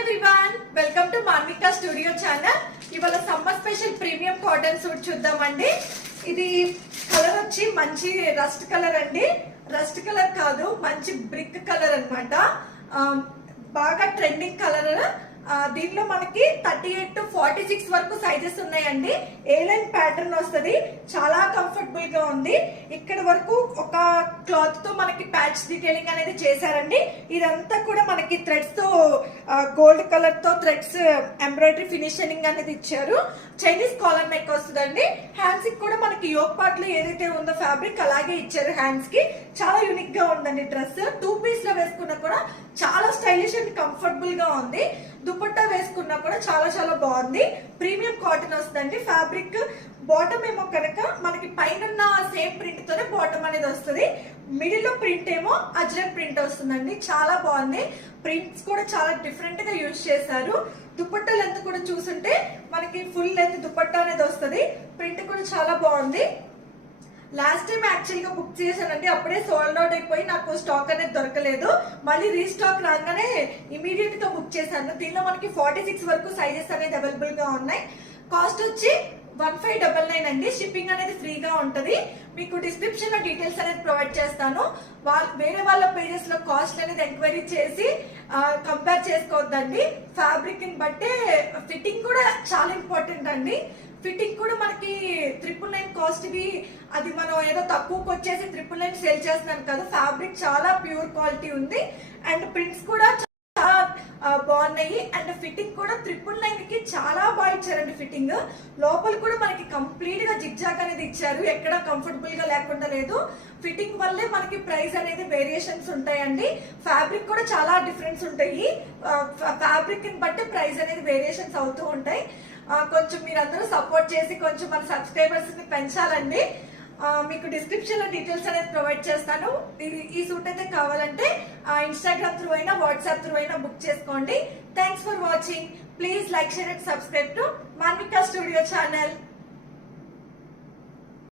Everyone, welcome to Manvika studio channel. ఇవాళ summer special premium cotton suit చూద్దామండి. ఇది colour వచ్చి మంచి రస్ట్ కలర్ అండి. రస్ట్ కలర్ కాదు, మంచి బ్రిక్ కలర్ అన్నమాట. బాగా ట్రెండింగ్ కలర్. దీనిలో మనకి 38 to 46 వరకు సైజెస్ ఉన్నాయండి. ఏ లైన్ ప్యాటర్న్ వస్తుంది, చాలా కంఫర్టబుల్ గా ఉంది. ఇక్కడ వరకు ఒక క్లాత్ తో మనకి ప్యాచ్ డీటెయిలింగ్ అనేది చేశారండి. ఇదంతా కూడా మనకి థ్రెడ్స్ తో గోల్డ్ కలర్ తో థ్రెడ్స్ ఎంబ్రాయిడరీ ఫినిషింగ్ అనేది ఇచ్చారు. చైనీస్ కాలర్ నెక్ వస్తుందండి. హ్యాండ్స్ కి కూడా మనకి యోక్ పార్ట్ లో ఏదైతే ఉందో ఫ్యాబ్రిక్ అలాగే ఇచ్చారు. హ్యాండ్స్ కి చాలా యూనిక్ గా ఉందండి. డ్రెస్ 2 పీస్ లో వేసుకున్నా కూడా చాలా స్టైలిష్ అండ్ కంఫర్టబుల్ గా ఉంది. దుపట్టా వేసుకున్నా కూడా చాలా చాలా బాగుంది. ప్రీమియం కాటన్ వస్తుందండి. ఫ్యాబ్రిక్ బాటమ్ ఏమో కనుక మనకి పైన సేమ్ ప్రింట్ తోనే బాటమ్ అనేది వస్తుంది. మిడిల్ లో ప్రింట్ ఏమో అజ్రక్ ప్రింట్ వస్తుందండి. చాలా బాగుంది. ప్రింట్స్ కూడా చాలా డిఫరెంట్ గా యూజ్ చేశారు. దుపట్టా లెంత్ కూడా చూసుంటే మనకి ఫుల్ లెంత్ దుపట్టా అనేది వస్తుంది. ప్రింట్ కూడా చాలా బాగుంది. లాస్ట్ టైం యాక్చువల్ గా బుక్ చేశానండి, అప్పుడే సోల్డ్ అవుట్ అయిపోయి నాకు స్టాక్ అనేది దొరకలేదు. మళ్ళీ రీస్టాక్ రాగానే ఇమీడియట్ గా బుక్ చేశాను. దీనిలో మనకి 46 వరకు సైజెస్ అనేది అవైలబుల్ గా ఉన్నాయి. కాస్ట్ వచ్చి 1599 అండి. షిప్పింగ్ అనేది ఫ్రీగా ఉంటది. మీకు డిస్క్రిప్షన్ లో డీటెయిల్స్ అనేది ప్రొవైడ్ చేస్తాను. వేరే వాళ్ళ పేజెస్ లో కాస్ట్ అనేది ఎంక్వైరీ చేసి కంపేర్ చేసుకోవద్దండి. ఫ్యాబ్రిక్ ని బట్టే ఫిట్టింగ్ కూడా చాలా ఇంపార్టెంట్ అండి. ఫిట్టింగ్ కూడా మనకి 999 కాస్ట్ వి, అది మనం ఏదో తక్కువకి వచ్చేసి 999 సేల్ చేస్తున్నాను కదా. ఫ్యాబ్రిక్ చాలా ప్యూర్ క్వాలిటీ ఉంది అండ్ ప్రింట్స్ కూడా చాలా బాగున్నాయి. అండ్ ఫిట్టింగ్ కూడా 999 కి చాలా బాగా ఇచ్చారండి. ఫిట్టింగ్ లోపల కూడా మనకి కంప్లీట్ గా జిగ్జాగ్ అనేది ఇచ్చారు. ఎక్కడ కంఫర్టబుల్ గా లేకుండా లేదు. ఫిట్టింగ్ వల్లే మనకి ప్రైస్ అనేది వేరియేషన్స్ ఉంటాయండి. ఫ్యాబ్రిక్ కూడా చాలా డిఫరెన్స్ ఉంటాయి. ఫ్యాబ్రిక్ ని బట్టి ప్రైస్ అనేది వేరియేషన్స్ అవుతూ ఉంటాయి. కొంచెం మీరందరూ సపోర్ట్ చేసి కొంచెం మన సబ్స్క్రైబర్స్ ని పెంచాలండి. మీకు డిస్క్రిప్షన్ లో డీటెయిల్స్ అనేది ప్రొవైడ్ చేస్తాను. ఈ సూట్ అయితే కావాలంటే ఇన్స్టాగ్రామ్ త్రూ అయినా వాట్సాప్ త్రూ అయినా బుక్ చేసుకోండి. Thanks for watching. Please like, share and subscribe to Manvika studio channel.